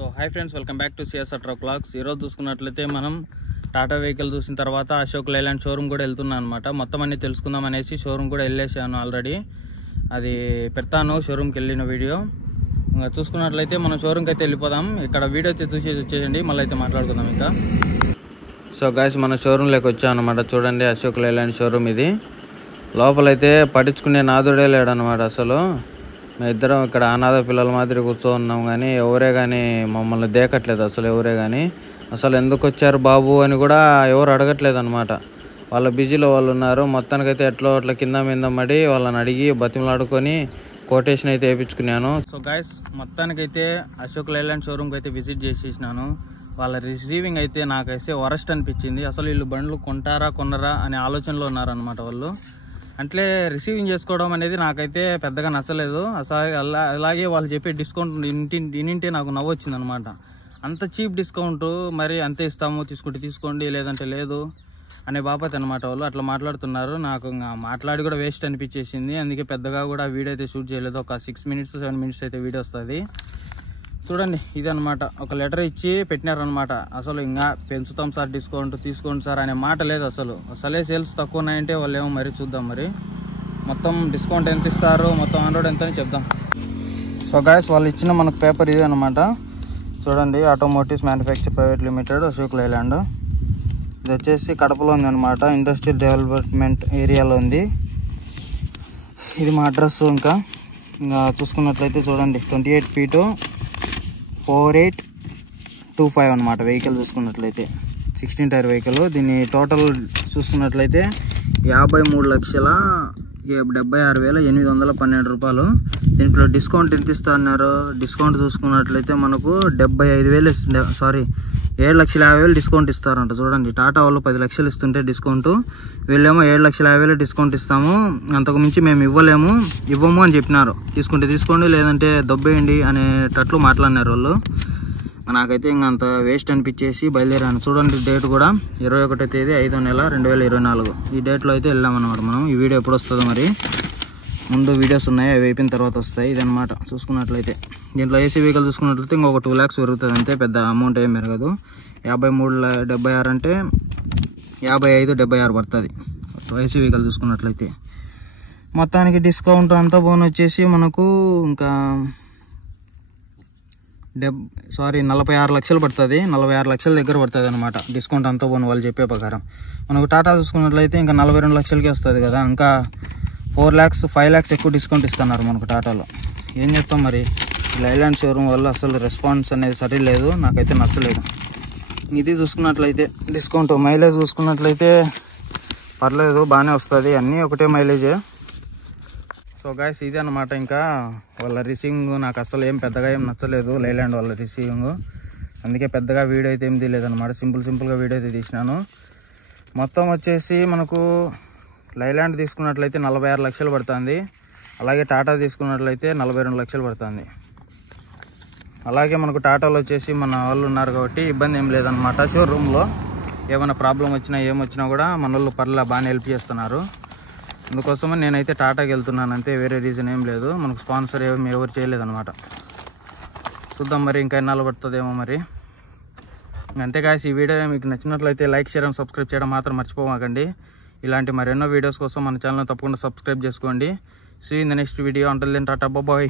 So hi friends, welcome back to CSR truck vlogs. ఈరోజు చూసుకున్నట్లయితే మనం టాటా వెహికల్ చూసిన తర్వాత అశోక్ లైలాండ్ షోరూమ్ కూడా వెళ్తున్నాను అనమాట. మొత్తం అన్ని తెలుసుకుందాం అనేసి షోరూమ్ కూడా వెళ్ళేసాను ఆల్రెడీ. అది పెడతాను షోరూమ్కి వెళ్ళిన వీడియో. ఇంకా చూసుకున్నట్లయితే మనం షోరూమ్కి అయితే వెళ్ళిపోదాం. ఇక్కడ వీడియో అయితే చూసేసి వచ్చేయండి, మళ్ళీ అయితే మాట్లాడుకుందాం ఇంకా. సో గాయస్, మన షోరూంలోకి వచ్చాం అనమాట. చూడండి, అశోక్ లైలాండ్ షోరూమ్ ఇది. లోపలైతే పట్టించుకునే నాదుడే లేడనమాట. అసలు మేము ఇద్దరం ఇక్కడ అనాథ పిల్లల మాదిరి కూర్చోన్నాం, కానీ ఎవరే కానీ మమ్మల్ని దేకట్లేదు అసలు. ఎవరే కానీ అసలు ఎందుకు వచ్చారు బాబు అని కూడా ఎవరు అడగట్లేదు అనమాట. వాళ్ళ బిజీలో వాళ్ళు ఉన్నారు. మొత్తానికైతే ఎట్లా అట్లా కింద మీద పడి వాళ్ళని అడిగి బతిమలాడుకొని కోటేషన్ అయితే వేయించుకున్నాను. సో గాయస్, మొత్తానికైతే అశోక్ లైలాండ్ షోరూమ్కి అయితే విజిట్ చేసేసినాను. వాళ్ళ రిసీవింగ్ అయితే నాకైతే వరస్ట్ అనిపించింది. అసలు వీళ్ళు బండ్లు కొంటారా కొనరా అనే ఆలోచనలో ఉన్నారనమాట వాళ్ళు. అంటే రిసీవింగ్ చేసుకోవడం అనేది నాకైతే పెద్దగా నచ్చలేదు. అలాగే వాళ్ళు చెప్పే డిస్కౌంట్ వింటే నాకు నవ్వు వచ్చింది అనమాట. అంత చీప్ డిస్కౌంట్, మరి అంతే ఇస్తాము, తీసుకుంటే తీసుకోండి లేదంటే లేదు అనే బాపత్ అనమాట వాళ్ళు. అట్లా మాట్లాడుతున్నారు. నాకు మాట్లాడి కూడా వేస్ట్ అనిపించేసింది. అందుకే పెద్దగా కూడా వీడియో అయితే షూట్ చేయలేదు. ఒక 6 మినిట్స్ 7 మినిట్స్ అయితే వీడియో వస్తుంది. చూడండి, ఇదనమాట. ఒక లెటర్ ఇచ్చి పెట్టినారనమాట. అసలు ఇంకా పెంచుతాం సార్, డిస్కౌంట్ తీసుకోండి సార్ అనే మాట లేదు అసలు. అసలే సేల్స్ తక్కువ ఉన్నాయంటే వాళ్ళు ఏమో మరి చూద్దాం. మరి మొత్తం డిస్కౌంట్ ఎంత ఇస్తారు, మొత్తం 100 ఎంత అని చెప్దాం. సో గాయస్, వాళ్ళు ఇచ్చిన మనకు పేపర్ ఇదే అనమాట. చూడండి, automotives manufacture private limited Ashok Leyland. ఇది వచ్చేసి కడపలో ఉంది అనమాట. ఇండస్ట్రియల్ డెవలప్మెంట్ ఏరియాలో ఉంది. ఇది మా అడ్రస్. ఇంకా చూసుకున్నట్లయితే చూడండి, 28 feet 4825 అనమాట వెహికల్. చూసుకున్నట్లయితే 16 టైర్ వెహికల్. దీన్ని టోటల్ చూసుకున్నట్లయితే 53,76,812 రూపాయలు. దీంట్లో డిస్కౌంట్ ఎంత ఇస్తున్నారు? డిస్కౌంట్ చూసుకున్నట్లయితే మనకు 7,50,000 డిస్కౌంట్ ఇస్తారంట. చూడండి, టాటా వాళ్ళు 10 లక్షలు ఇస్తుంటే డిస్కౌంట్, వీళ్ళేమో 7,50,000 డిస్కౌంట్ ఇస్తాము, అంతకు మించి మేము ఇవ్వము అని చెప్పినారు. తీసుకుంటే తీసుకోండి లేదంటే దొబ్బేయండి అనేటట్లు మాట్లాడినారు వాళ్ళు. నాకైతే ఇంక అంత వేస్ట్ అనిపించేసి బయలుదేరాను. చూడండి, డేట్ కూడా 21వ తేదీ 5వ నెల 2024 ఈ డేట్లో అయితే వెళ్ళామన్నమాట మనం. ఈ వీడియో ఎప్పుడు వస్తుందో మరి, ముందు వీడియోస్ ఉన్నాయి, అవి అయిపోయిన తర్వాత వస్తాయి. ఇదనమాట. చూసుకున్నట్లయితే దీంట్లో ఏసీ వెహికల్ చూసుకున్నట్లయితే ఇంకొక 2 lakhs పెరుగుతుంది అంతే, పెద్ద అమౌంట్ ఏం పెరగదు. 53,76 అంటే 55,76 పడుతుంది ఏసీ వెహికల్ చూసుకున్నట్లయితే. మొత్తానికి డిస్కౌంట్ అంతా పోను వచ్చేసి మనకు ఇంకా 46 లక్షలు పడుతుంది. 46 లక్షల దగ్గర పడుతుంది అనమాట డిస్కౌంట్ అంతా పోను వాళ్ళు చెప్పే ప్రకారం. మనకు టాటా చూసుకున్నట్లయితే ఇంకా 42 లక్షలకి వస్తుంది కదా. ఇంకా 4 lakhs 5 lakhs ఎక్కువ డిస్కౌంట్ ఇస్తున్నారు మనకు టాటాలో. ఏం చెప్తాం మరి, లైలాండ్ షోరూమ్ వల్ల అసలు రెస్పాన్స్ అనేది సరిలేదు, నాకైతే నచ్చలేదు. ఇది చూసుకున్నట్లయితే డిస్కౌంట్, మైలేజ్ చూసుకున్నట్లయితే పర్లేదు, బాగానే వస్తుంది. అన్నీ ఒకటే మైలేజే. సో గాయస్, ఇదే అనమాట. ఇంకా వాళ్ళ రిసీవింగ్ నాకు అసలు పెద్దగా నచ్చలేదు, లైలాండ్ వాళ్ళ రిసీవింగ్. అందుకే పెద్దగా వీడియో అయితే ఏం తీయలేదన్నమాట. సింపుల్గా వీడియో అయితే తీసినాను. మొత్తం వచ్చేసి మనకు లైలాండ్ తీసుకున్నట్లయితే 46 లక్షలు పడుతుంది. అలాగే టాటా తీసుకున్నట్లయితే 42 లక్షలు పడుతుంది. అలాగే మనకు టాటాలో వచ్చేసి మన వాళ్ళు ఉన్నారు కాబట్టి ఇబ్బంది ఏం లేదనమాట. షోరూంలో ఏమైనా ప్రాబ్లం వచ్చినా ఏమొచ్చినా కూడా మన వాళ్ళు బాగానే హెల్ప్ చేస్తున్నారు. అందుకోసమే నేనైతే టాటాకి వెళ్తున్నాను అంతే, వేరే రీజన్ ఏం లేదు. మనకు స్పాన్సర్ ఎవరు చేయలేదన్నమాట. చూద్దాం మరి, ఇంకా ఎన్నాళ్ళు పడుతుందేమో మరి. అంతే గాయస్, ఈ వీడియో మీకు నచ్చినట్లయితే లైక్, షేర్ అండ్ సబ్స్క్రైబ్ చేయడం మాత్రం మర్చిపోమాకండి. ఇలాంటి మరెన్నో వీడియోస్ కోసం మన ఛానల్ తప్పకుండా సబ్స్క్రైబ్ చేసుకోండి. See in the next video. Until then tata, bye.